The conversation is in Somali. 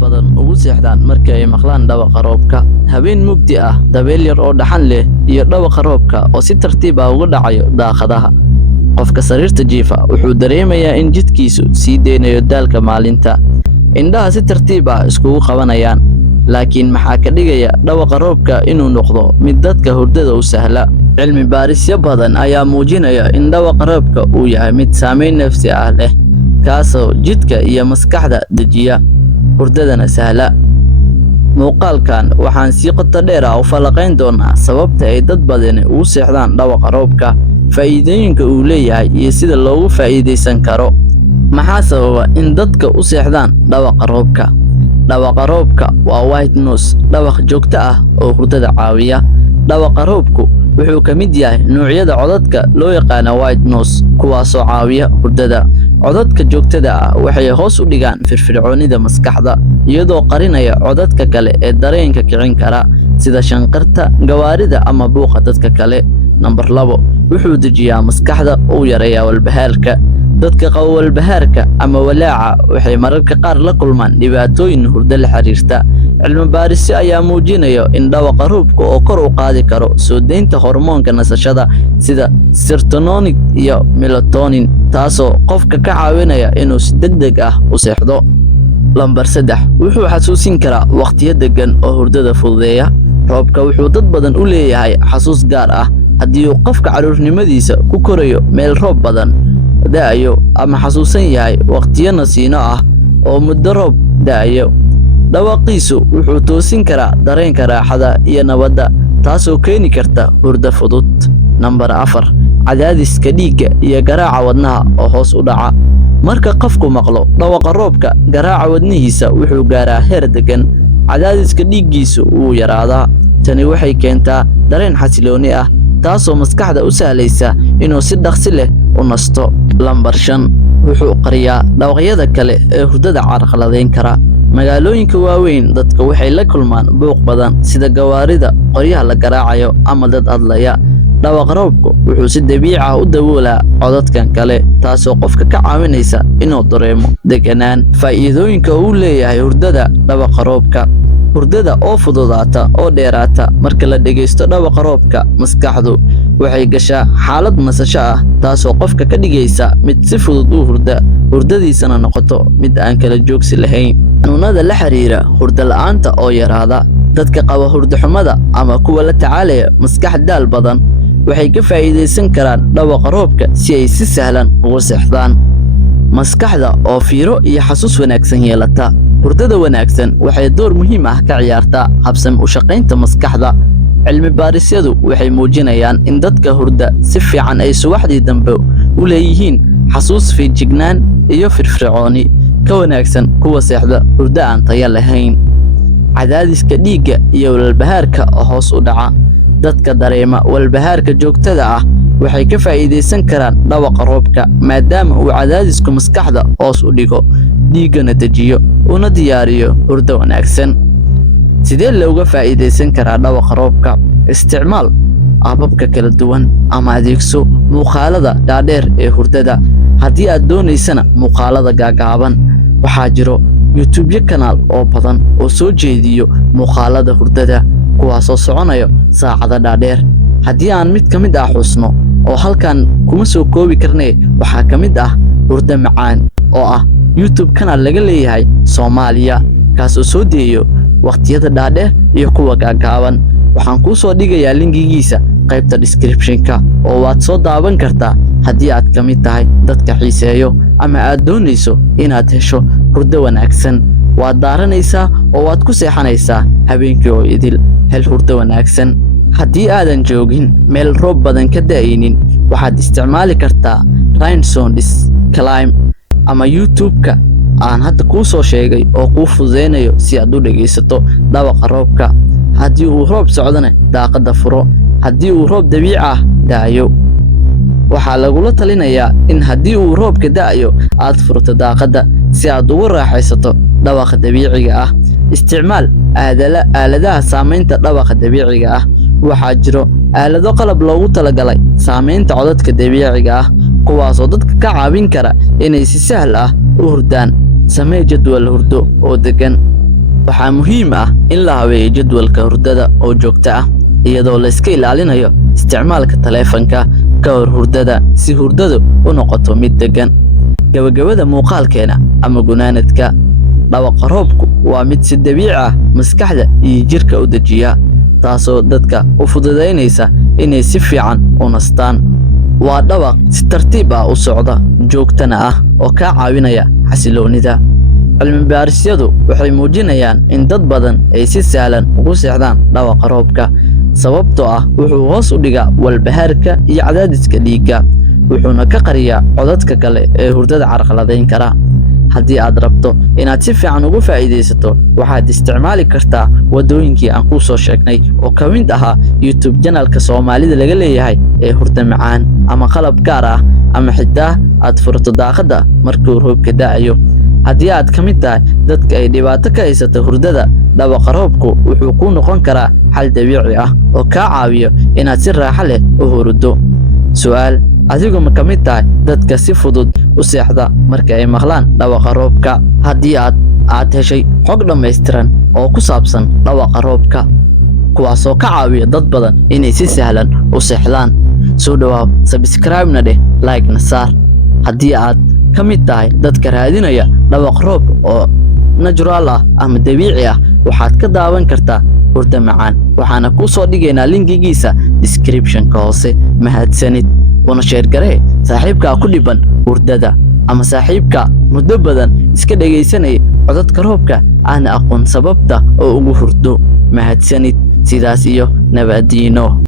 badan ugu seexdaan markii ay maqlaan dhawaqa roobka. Habeen mugdi ah, dabeel yar oo dhaxan leh iyo dhawaqa roobka oo si tartiib ah uga dhacayo daaqadaha. Qofka sariirta jiifa wuxuu dareemayaa in jidhkiisu sii deynayo daalka maalinta. Indhaha si tartiib ah iskugu qabanayaan. Laakiin maxaa ka dhigaya dhawaqa roobka inuu noqdo mid dadka hurdada u sahla? Cilmi baarisyo badan ayaa muujinaya in dhawaqa roobka uu yahay mid saameyn nafsi ah leh, kaasoo jidhka iyo maskaxda dejiya, hurdadana sahla. Muuqaalkan waxaan si qoto dheer u falanqayn doonaa sababta ay dad badani ugu seexdaan dhawaqa roobka, faa'iidooyinka uu leeyahay iyo sida loogu faa'iideysan karo. Maxaa sababa in dadka u seexdaan dhawaqa roobka? Dhawaqa roobka waa white noise, dhawaq joogto ah oo hurdada caawiya. Dhawaqa roobku wuxuu ka mid yahay noocyada codadka loo yaqaan white noise, kuwaasoo caawiya hurdada. Codadka joogtada ah waxay hoos u dhigaan firfircoonida maskaxda, iyadoo qarinaya codadka kale ee dareenka kicin kara, sida shanqarta, gawaarida ama buuqa dadka kale. Number 2, wuxuu dejiyaa maskaxda oo yareeyaa walbahaarka. Dadka qaba walbahaarka ama walaaca waxay mararka qaar la kulmaan dhibaatooyin hurdo la xiriirta. Cilmi baarisyo ayaa muujinaya in dhawaqa roobka oo kor u qaadi karo soo deynta hormoonka nasashada sida serotonin iyo melatonin, taasoo qofka ka caawinaya inuu si degdeg ah u seexdo. Number 3, wuxuu xasuusin karaa waqtiyo degan oo hurdada fududeeya. Roobka wuxuu dad badan u leeyahay xasuus gaar ah. Haddii uu qofka caruurnimadiisa ku korayo meel roob badan da'ayo ama xasuusan yahay waqtiyo nasiino ah oo muddo roob da'ayo, dhawaqiisu wuxuu toosin karaa dareenka raaxada iyo nabadda, taasoo keeni karta hurdo fudud. Number 4, cadaadiska dhiigga iyo garaaca wadnaha oo hoos u dhaca. Marka qofku maqlo dhawaqa roobka, garaaca wadnihiisa wuxuu gaaraa heer degan, cadaadiska dhiiggiisu wuu yaraadaa. Tani waxay keentaa dareen xasilooni ah, taasoo maskaxda u sahlaysa inuu si dhaqsi leh u nasto. Number 5, wuxuu qariyaa dhawaqyada kale ee hurdada carqaladeyn kara. Magaalooyinka waaweyn, dadka waxay la kulmaan buuq badan sida gawaarida, qoryaha la garaacayo ama dad hadlaya. Dhawaqa roobku wuxuu si dabiici ah u daboolaa codadkan kale, taasoo qofka ka caawinaysa inuu dareemo deganaan. Faa'iidooyinka uu leeyahay hurdada dhawaqa roobka: hurdada oo fududaata oo dheeraata. Marka la dhegeysto dhawaqa roobka, maskaxdu waxay gashaa xaalad nasasho ah, taasoo qofka ka dhigaysa mid si fudud u hurda, hurdadiisana noqoto mid aan kala joogsi lahayn. Xanuunada la xiriira hurdo la'aanta oo yaraada. Dadka qaba hurdo xumada ama kuwa la tacaalaya maskax daal badan waxay ka faa'iideysan karaan dhawaqa roobka si ay si sahlan ugu seexdaan. Maskaxda oo fiiro iyo xasuus wanaagsan yeelata. Hurdada wanaagsan waxay door muhiim ah ka ciyaartaa habsami u shaqaynta maskaxda. Cilmi baarisyadu waxay muujinayaan in dadka hurda si fiican ay subaxdii dambe u leeyihiin xasuus, feejignaan iyo firfircooni ka wanaagsan kuwa seexda hurdo aan tayo lahayn. Cadaadiska dhiigga iyo walbahaarka oo hoos u dhaca. Dadka dareema walbahaarka joogtada ah waxay ka faa'iideysan karaan dhawaqa roobka, maadaama uu cadaadisku maskaxda hoos u dhigo, dhiiggana dejiyo, una diyaariyo hurdo wanaagsan. Sidee looga faa'iideysan karaa dhawaqa roobka? Isticmaal hababka kala duwan ama adeegso muuqaalada dhaadheer ee hurdada. Haddii aad doonaysana muuqaalada gaagaaban, waxaa jiro YouTube kanaal oo badan oo soo jeediyo muuqaalada hurdada, kuwaasoo soconayo saacado dhaadheer. Haddii aan mid ka mid ah xusno oo halkan kuma soo koobi karnay, waxaa ka mid ah Hurdo Macaan oo ah YouTube kanaal laga leeyahay Soomaaliya, kaasoo soo deeyo waqtiyada dhaadheer iyo kuwa gaagaaban. Waxaan kuu soo dhigayaa linkigiisa qaybta description-ka oo waad soo daawan kartaa haddii aad ka mid tahay dadka xiiseeyo ama aad doonayso inaad hesho hurdo wanaagsan. Waad daaranaysaa oo waad ku seexanaysaa habeenkii oo idil. Hel hurdo wanaagsan. Haddii aadan joogin meel roob badan ka da'aynin, waxaad isticmaali kartaa Rainsounds Climb ama YouTube-ka aan hadda kuu soo sheegay oo kuu fududeynayo si aad u dhegeysato dhawaqa roobka. Haddii uu roob socdana, daaqadda furo. Haddii uu roob dabiici ah da'ayo, waxaa lagula talinayaa in haddii uu roobka da'ayo aad furto daaqadda si aad ugu raaxaysato dhawaqa dabiiciga ah. Isticmaal aaladaha saamaynta dhawaqa dabiiciga ah. Waxaa jiro aalado qalab loogu talagalay saamaynta codadka dabiiciga ah, kuwaasoo dadka ka caawin kara inay si sahal ah u hurdaan. Samee jadwal hurdo oo degan. waxaa muhiim ah in la habeeyo jadwalka hurdada oo joogto ah iyadoo la iska ilaalinayo isticmaalka taleefanka ka hor hurdada si hurdadu u noqoto mid degan. gabagabada muuqaalkeena ama gunaanadka, dhawaqa roobku waa mid si dabiici ah maskaxda iyo jirka u dejiya, taasoo dadka u fududaynaysa inay si fiican u nastaan. waa dhawaq si tartiib ah u socda, joogtana ah oo ka caawinaya xasiloonida. cilmi baarisyadu waxay muujinayaan in dad badan ay si sahlan ugu seexdaan dhawaqa roobka sababtoo ah wuxuu hoos u dhigaa walbahaarka iyo cadaadiska dhiigga, wuxuuna ka qariyaa codadka kale ee hurdada carqaladayn kara. haddii aad rabto inaad si fiican ugu faa'iidaysato, waxaad isticmaali kartaa wadooyinkii aan kuu soo sheegnay oo ka mid ahaa YouTube channelka Soomaalida laga leeyahay ee Hurdo Macaan, ama qalab gaar ah, ama xitaa aad furto daaqadda markuu roobka da'ayo. haddii aad ka mid tahay dadka ay dhibaato ka haysato hurdada, dhawaqa roobku wuxuu kuu noqon karaa xal dabiici ah oo kaa caawiyo inaad si raaxo leh u hurdo. su'aal: adigu ma ka mid tahay dadka si fudud u seexda marka ay maqlaan dhawaqa roobka? haddii aad heshay xog dhammaystiran oo ku saabsan dhawaqa roobka, kuwaasoo ka caawiya dad badan inay si sahlan u seexdaan, soo dhawaab, subscribe-na dheh, like-na saar. haddii aad ka mid tahay dadka raadinaya dhawaq roob oo natural ah ama dabiici ah, waxaad ka daawan kartaa Hurdo Macaan, waxaana kuu soo dhigaynaa linkigiisa description-ka hoose. mahadsanid, una sheer garee saaxiibkaa ku dhiban hurdada, ama saaxiibka muddo badan iska dhegaysanaya codadka roobka aan aqoon sababta oo ugu hurdo. mahadsanid, sidaas iyo nabadiino.